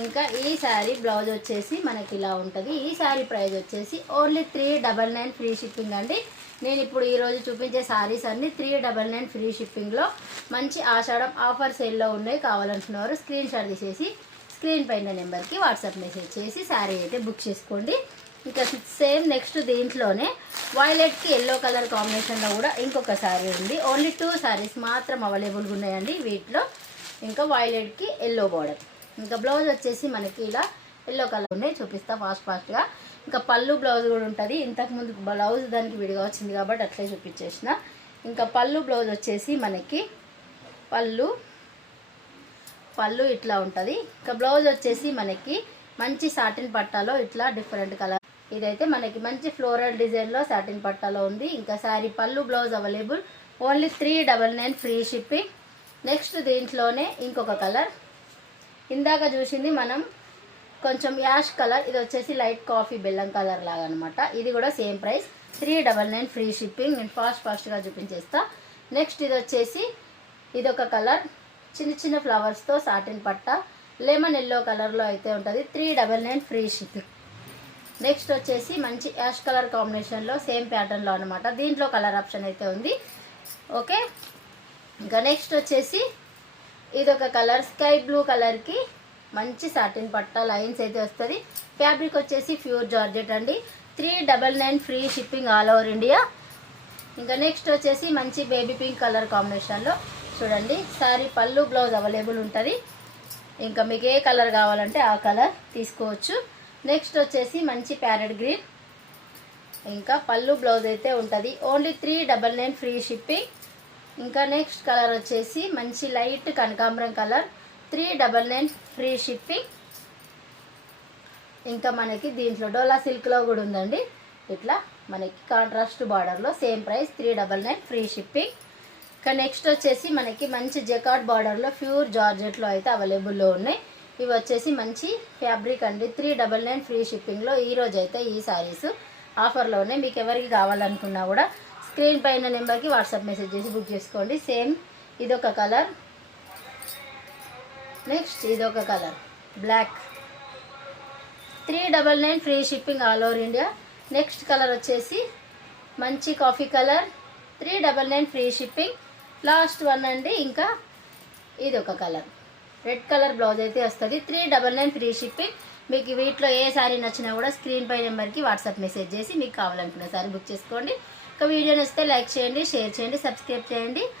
ఇంకా ఈ శారీ బ్లౌజ్ వచ్చేసి మనకి ఇలా ఉంటుంది. ఈ శారీ ప్రైస్ వచ్చేసి ఓన్లీ 399 ఫ్రీ షిప్పింగ్ అండి. నేను ఇప్పుడు ఈరోజు చూపించే శారీస్ అన్ని 399 ఫ్రీ షిప్పింగ్లో మంచి ఆషాఢం ఆఫర్ సేల్లో ఉన్నాయి. కావాలనుకున్నవారు స్క్రీన్ షాట్ తీసేసి స్క్రీన్ పైన నెంబర్కి వాట్సాప్ మెసేజ్ చేసి శారీ అయితే బుక్ చేసుకోండి. ఇంకా సేమ్ నెక్స్ట్ దీంట్లోనే వైలెట్కి ఎల్లో కలర్ కాంబినేషన్లో కూడా ఇంకొక శారీ ఉంది. ఓన్లీ 2 శారీస్ మాత్రం అవైలబుల్గా ఉన్నాయండి వీటిలో. ఇంకా వైలెట్కి ఎల్లో బార్డర్, ఇంకా బ్లౌజ్ వచ్చేసి మనకి ఇలా ఎల్లో కలర్ ఉన్నాయి. చూపిస్తా ఫాస్ట్గా. ఇంకా పళ్ళు బ్లౌజ్ కూడా ఉంటుంది. ఇంతకుముందు బ్లౌజ్ దానికి విడిగా వచ్చింది కాబట్టి అట్లే చూపించేసిన. ఇంకా పళ్ళు బ్లౌజ్ వచ్చేసి మనకి పళ్ళు ఇట్లా ఉంటుంది. ఇంకా బ్లౌజ్ వచ్చేసి మనకి మంచి సాటిన్ పట్టాలో ఇట్లా డిఫరెంట్ కలర్. ఇదైతే మనకి మంచి ఫ్లోరల్ డిజైన్లో సాటిన్ పట్టాలో ఉంది. ఇంకా శారీ పళ్ళు blouse available. Only 399 free shipping. Next దీంట్లోనే ఇంకొక కలర్, ఇందాక చూసింది మనం కొంచెం యాష్ కలర్, ఇది వచ్చేసి లైట్ కాఫీ బెల్లం కలర్ లాగా అనమాట. ఇది కూడా సేమ్ ప్రైస్ 399 ఫ్రీ షిప్పింగ్. నేను ఫాస్ట్గా చూపించేస్తా. నెక్స్ట్ ఇది వచ్చేసి ఇదొక కలర్, చిన్న చిన్న ఫ్లవర్స్తో సాటిన్ పట్ట లెమన్ ఎల్లో కలర్లో అయితే ఉంటుంది. 399 ఫ్రీ షిప్పింగ్. నెక్స్ట్ వచ్చేసి మంచి యాష్ కలర్ కాంబినేషన్లో సేమ్ ప్యాటర్న్లో అనమాట. దీంట్లో కలర్ ఆప్షన్ అయితే ఉంది. ఓకే, ఇంకా నెక్స్ట్ వచ్చేసి ఇదొక కలర్, స్కై బ్లూ కలర్కి మంచి సాటిన్ పట్ట లైన్స్ అయితే వస్తుంది. ఫ్యాబ్రిక్ వచ్చేసి ప్యూర్ జార్జెట్ అండి. 399 free shipping all over India. ఇంకా నెక్స్ట్ వచ్చేసి మంచి బేబీ పింక్ కలర్ కాంబినేషన్లో చూడండి. శారీ పళ్ళు బ్లౌజ్ అవైలబుల్ ఉంటుంది. ఇంకా మీకు ఏ కలర్ కావాలంటే ఆ కలర్ తీసుకోవచ్చు. నెక్స్ట్ వచ్చేసి మంచి ప్యారెట్ గ్రీన్, ఇంకా పళ్ళు బ్లౌజ్ అయితే ఉంటుంది. Only 399 free shipping. ఇంకా నెక్స్ట్ కలర్ వచ్చేసి మంచి లైట్ కనకాంబరం కలర్, 399 ఫ్రీ షిప్పింగ్. ఇంకా మనకి దీంట్లో డోలా సిల్క్లో కూడా ఉందండి. ఇట్లా మనకి కాంట్రాస్ట్ బార్డర్లో సేమ్ ప్రైస్ 399 ఫ్రీ షిప్పింగ్. ఇంకా నెక్స్ట్ వచ్చేసి మనకి మంచి జకార్డ్ బార్డర్లో ప్యూర్ జార్జెట్లో అయితే అవైలబుల్లో ఉన్నాయి. ఇవి వచ్చేసి మంచి ఫ్యాబ్రిక్ అండి. 399 ఫ్రీ షిప్పింగ్లో ఈరోజు అయితే ఈ శారీస్ ఆఫర్లో ఉన్నాయి. మీకు ఎవరికి కావాలనుకున్నా కూడా స్క్రీన్ పైన నెంబర్కి వాట్సాప్ మెసేజ్ చేసి బుక్ చేసుకోండి. సేమ్ ఇదొక కలర్, నెక్స్ట్ ఇదొక colour black, 399 free shipping all over India. Next colour వచ్చేసి మంచి coffee colour, 399 free shipping. Last one అండి. ఇంకా ఇదొక కలర్ రెడ్ కలర్ బ్లౌజ్ అయితే వస్తుంది. 399 ఫ్రీ షిప్పింగ్. మీకు వీటిలో ఏ శారీ నచ్చినా కూడా స్క్రీన్ పై నెంబర్కి వాట్సాప్ మెసేజ్ చేసి మీకు కావాలనుకున్న శారీ బుక్ చేసుకోండి. ఇంకా వీడియో నచ్చితే లైక్ చేయండి, షేర్ చేయండి, సబ్స్క్రైబ్ చేయండి.